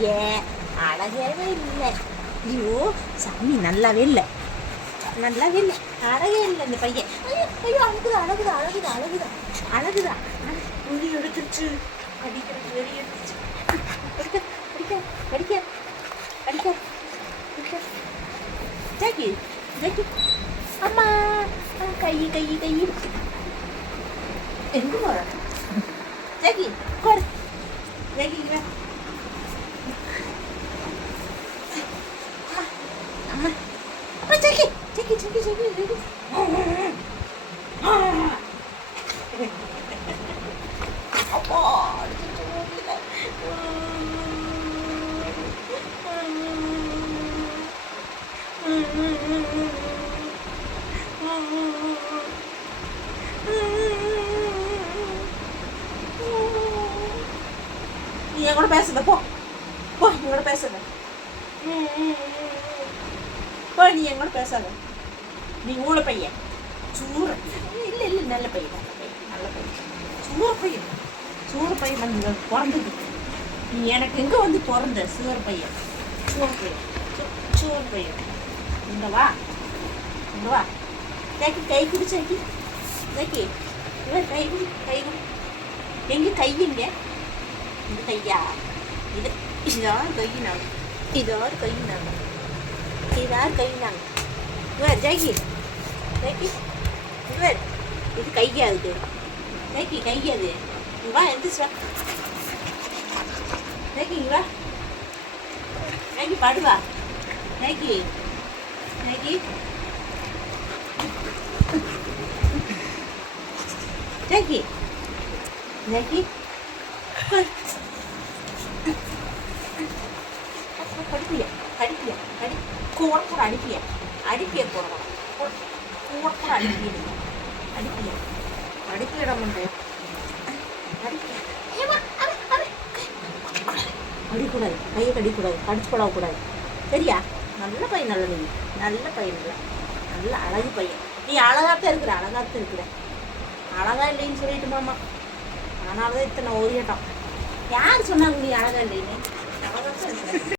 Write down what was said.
பையன் அழகவே இல்லை. ஐயோ சாமி நல்லாவே இல்லை, நல்லாவே இல்லை, அழகே இல்லை இந்த பையன். ஐயோ ஐயோ அழகுதா அழகுதா அழகுதா அழகுதா அழகுதா உரி எடுத்துருச்சு, அடிக்கிறது வெறி எடுத்துச்சு. படிக்க படிக்க படிக்க படிக்க படிக்க ஜாக்கி ஜாக்கி அம்மா கை கை கை எங்க போற ஜாக்கி கோர் ஜாக்கி அம்மா அம்மா ஜாக்கி ஜாக்கி ஜாக்கி ஜாக்கி அப்பா நீ என் கூட பேசுத போ போ, என் கூட பேசுத போ, நீ என் கூட பேசாத. நீ ஊழ பையன் சூற இல்லை இல்லை நல்ல பையன் நல்ல பையன் நல்ல பையன் சூற பையன் வந்து பிறந்தது. நீ எனக்கு எங்கே வந்து பிறந்த சூற பையன் சூற பையன் இங்க வா இங்க வா ஜாக்கி கை குடி ஜாக்கி ஜாக்கி இவன் கை குடி கை குடி எங்கே கையிங்க இது கையா இது இதார் கை நாங்கள் இதார் கை நாங்கள் இதார் கை நாங்கள் இவர் ஜாக்கி ஜாக்கி இவர் இது கையா இது ஜாக்கி கையா அது வா எந்திரிச்சு வா ஜாக்கி இங்க வா ஜாக்கி பாடு வா ஜாக்கி ஜாக்கி ஜாக்கி ஜாக்கி படிப்பியா படிப்பியா அடி கூடக்கூட அடிப்பியா அடிப்பியா போடலாம் கூடக்கூட அடிப்பியா அடிப்பியா அடிப்பிடம் உண்டு அடிக்கூடாது, கையை கடிக்கூடாது, கடிச்சு போடக்கூடாது சரியா? நல்ல பையன் நல்ல நீ நல்ல பையன் இல்லை நல்ல அழகு பையன். நீ அழகாத்தான் இருக்கிற அழகாத்தான் இருக்கிற அழகா இல்லைன்னு சொல்லிட்டு மாமா. அதனால தான் இத்தனை ஓடிட்டோம். யார் சொன்னாங்க நீ அழகா இல்லைன்னு? அழகாத்தான் இருக்கிற.